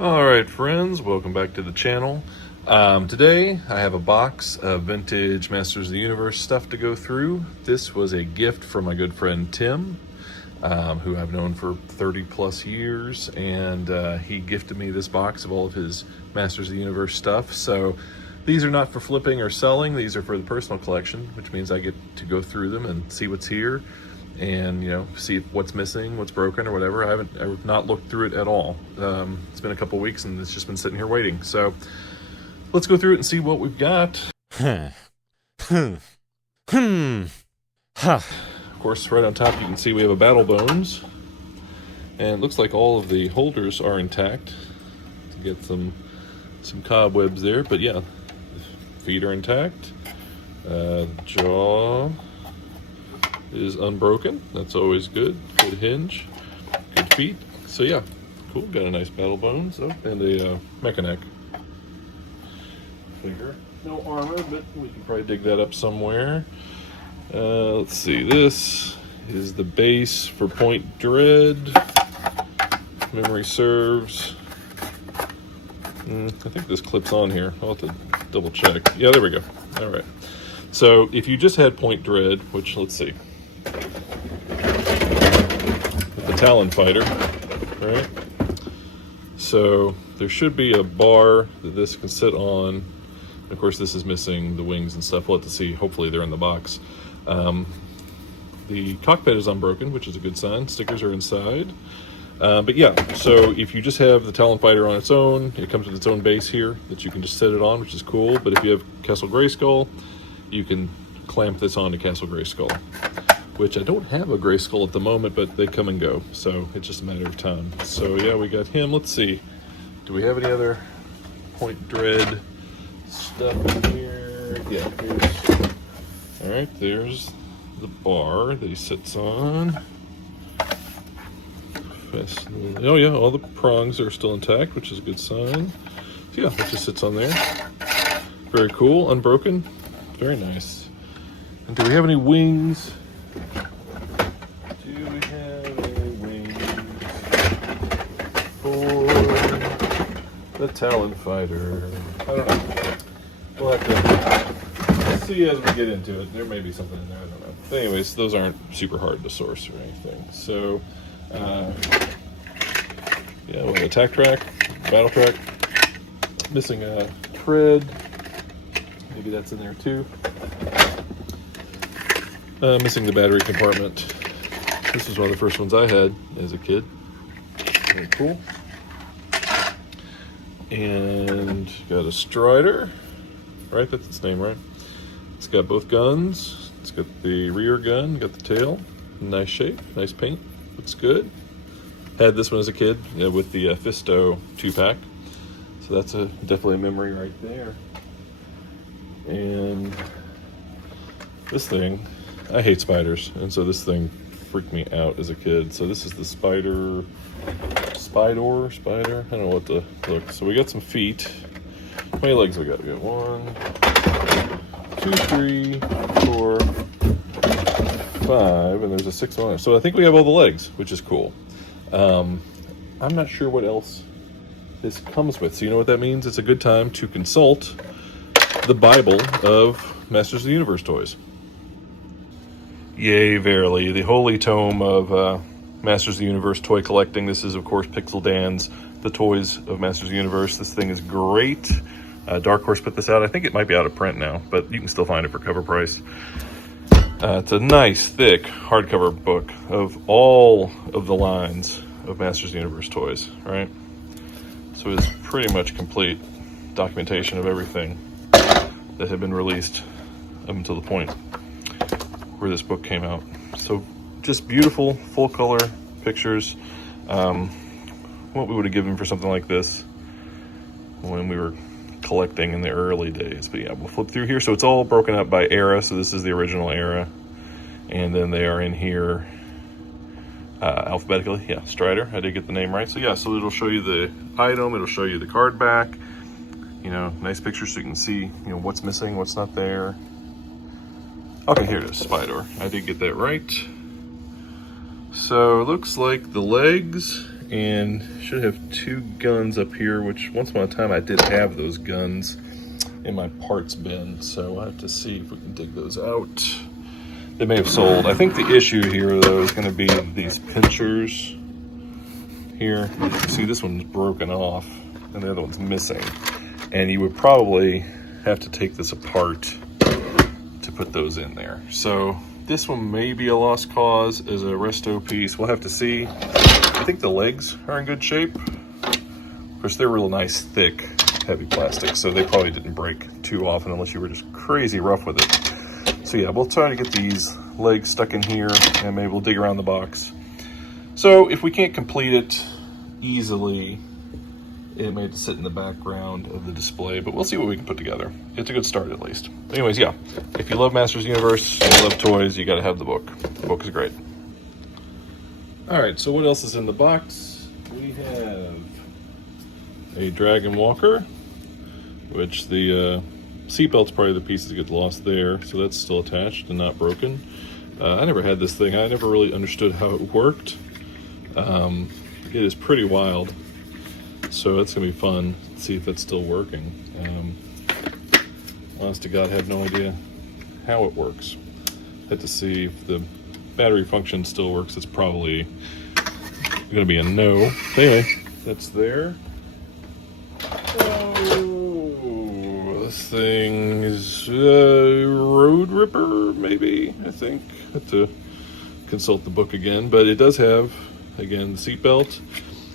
Alright friends, welcome back to the channel. Today I have a box of vintage Masters of the Universe stuff to go through. This was a gift from my good friend Tim, who I've known for 30 plus years, and he gifted me this box of all of his Masters of the Universe stuff. So these are not for flipping or selling, these are for the personal collection, which means I get to go through them and see what's here and see what's missing, what's broken or whatever. I've not looked through it at all. It's been a couple weeks and it's just been sitting here waiting. So let's go through it and see what we've got. Of course, right on top you can see we have a Battle Bones, and it looks like all of the holders are intact to get some cobwebs there, but yeah, the feet are intact. Jaw is unbroken. That's always good. Good hinge, good feet. So yeah, cool. Got a nice Battle Bones and a Mechanic figure. No armor, but we can probably dig that up somewhere. Let's see. This is the base for Point Dread. Memory serves. I think this clips on here. I'll have to double check. Yeah, there we go. All right. So if you just had Point Dread, which let's see, with the Talon Fighter, right? So there should be a bar that this can sit on. Of course, this is missing the wings and stuff. We'll have to see. Hopefully they're in the box. The cockpit is unbroken, which is a good sign. Stickers are inside. But yeah, so if you just have the Talon Fighter on its own, it comes with its own base here that you can just set it on, which is cool. But if you have Castle Grayskull, you can clamp this onto Castle Grayskull, which I don't have a Grayskull at the moment, but they come and go. So it's just a matter of time. So yeah, we got him. Let's see. Do we have any other Point Dread stuff in here? Yeah, all right, there's the bar that he sits on. Oh yeah, all the prongs are still intact, which is a good sign. So yeah, it just sits on there. Very cool, unbroken, very nice. And do we have any wings? Do we have any wings for the Talon Fighter? I don't know. We'll have to see as we get into it. There may be something in there, I don't know. But anyways, those aren't super hard to source or anything. So, yeah, we have attack track, battle track, missing a tread. Maybe that's in there too. Missing the battery compartment. This was one of the first ones I had as a kid. Very cool. And got a Strider. Right, that's its name, right? It's got both guns. It's got the rear gun, got the tail. Nice shape, nice paint. Looks good. Had this one as a kid with the Fisto 2-pack. So that's definitely a memory right there. And this thing, I hate spiders, and so this thing freaked me out as a kid. So this is the Spider, I don't know what to look. So we got some feet. How many legs we got? We got 1, 2, 3, 4, 5, and there's a 6th one. So I think we have all the legs, which is cool. I'm not sure what else this comes with. So you know what that means? It's a good time to consult the Bible of Masters of the Universe toys. Yea, verily, the holy tome of Masters of the Universe toy collecting. This is, of course, Pixel Dan's The Toys of Masters of the Universe. This thing is great. Dark Horse put this out. I think it might be out of print now, but you can still find it for cover price. It's a nice, thick hardcover book of all of the lines of Masters of the Universe toys, right? So it's pretty much complete documentation of everything that had been released up until the point where this book came out. So just beautiful, full color pictures. What we would have given for something like this when we were collecting in the early days. But yeah, we'll flip through here. So it's all broken up by era. So this is the original era, and then they are in here alphabetically. Yeah, Strider, I did get the name right. So yeah, so it'll show you the item, it'll show you the card back, nice pictures so you can see what's missing, what's not there. Okay, here it is, Spider. I did get that right. So it looks like the legs and should have 2 guns up here, which once upon a time I did have those guns in my parts bin, so I'll have to see if we can dig those out. They may have sold. I think the issue here though is going to be these pinchers here. See, this one's broken off and the other one's missing, and you would probably have to take this apart to put those in there. So this one may be a lost cause as a resto piece. We'll have to see. I think the legs are in good shape. Of course, they're real nice, thick, heavy plastic, so they probably didn't break too often unless you were just crazy rough with it. So yeah, we'll try to get these legs stuck in here, and maybe we'll dig around the box. So if we can't complete it easily, it may have to sit in the background of the display, but we'll see what we can put together. It's a good start at least. Anyways, yeah, if you love Masters of the Universe, you love toys, you gotta have the book. The book is great. All right, so what else is in the box? We have a Dragon Walker, which the seatbelt's probably the piece that gets lost there, so that's still attached and not broken. I never had this thing. I never really understood how it worked. It is pretty wild, so it's gonna be fun to see if that's still working. Honest to God, I have no idea how it works. Had to see if the battery function still works. It's probably gonna be a no. Anyway, that's there. Oh, this thing is a Road Ripper, maybe, I think. Have to consult the book again, but it does have, again, the seat belt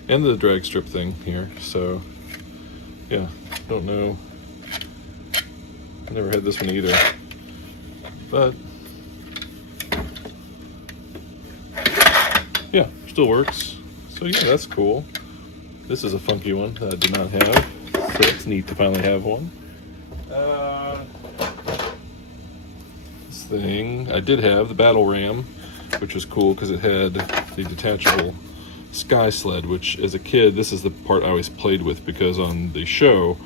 and the drag strip thing here. So yeah, don't know. I never had this one either, but yeah, still works. So yeah, that's cool. This is a funky one that I did not have, so it's neat to finally have one. This thing, I did have the Battle Ram, which was cool because it had the detachable sky sled, which as a kid, this is the part I always played with because on the show,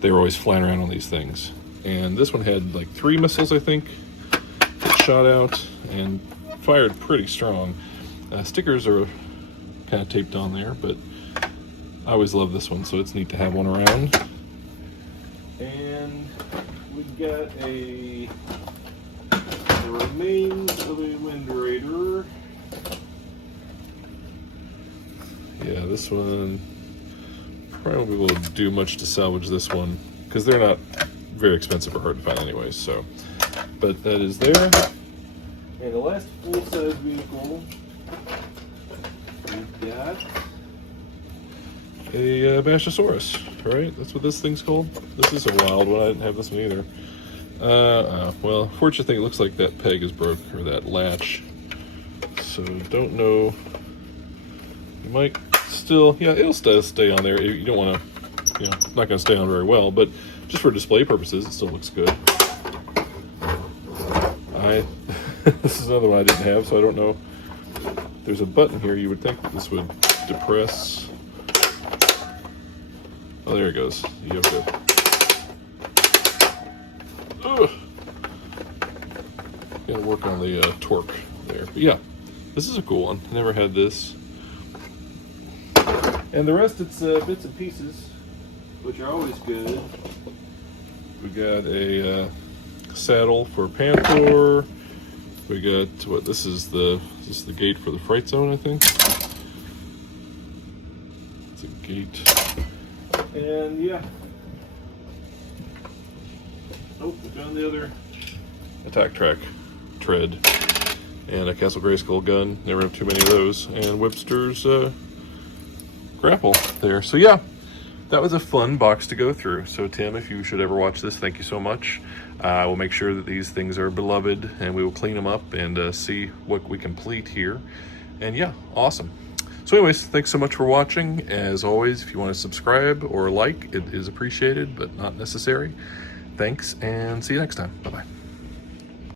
they were always flying around on these things. And this one had like 3 missiles, I think, that shot out and fired pretty strong. Stickers are kind of taped on there, but I always love this one, so it's neat to have one around. And we got the remains of a Wind Raider. Yeah, this one probably won't be able to do much to salvage this one because they're not very expensive or hard to find anyways. So, but that is there. And the last full-size vehicle, we've got a Bashosaurus, right? That's what this thing's called. This is a wild one. I didn't have this one either. Well, fortunately, it looks like that peg is broke, or that latch. So don't know. You might still, yeah, it'll stay on there. You don't want to, it's not going to stay on very well, but just for display purposes, it still looks good. This is another one I didn't have, so I don't know. There's a button here. You would think this would depress. Oh, there it goes. You have to. Ugh. Gotta work on the torque there. But yeah, this is a cool one. I never had this. And the rest, it's bits and pieces, which are always good. We got a saddle for Panther. We got what? This is the gate for the Fright Zone, I think. It's a gate. And yeah. Oh, we found the other attack track tread. And a Castle Grayskull gun. Never have too many of those. And Webster's grapple there. So yeah, that was a fun box to go through. So Tim, if you should ever watch this, thank you so much. We'll make sure that these things are beloved, and we will clean them up and see what we complete here. And yeah, awesome. So anyways, thanks so much for watching. As always, if you want to subscribe or like, it is appreciated, but not necessary. Thanks, and see you next time. Bye-bye.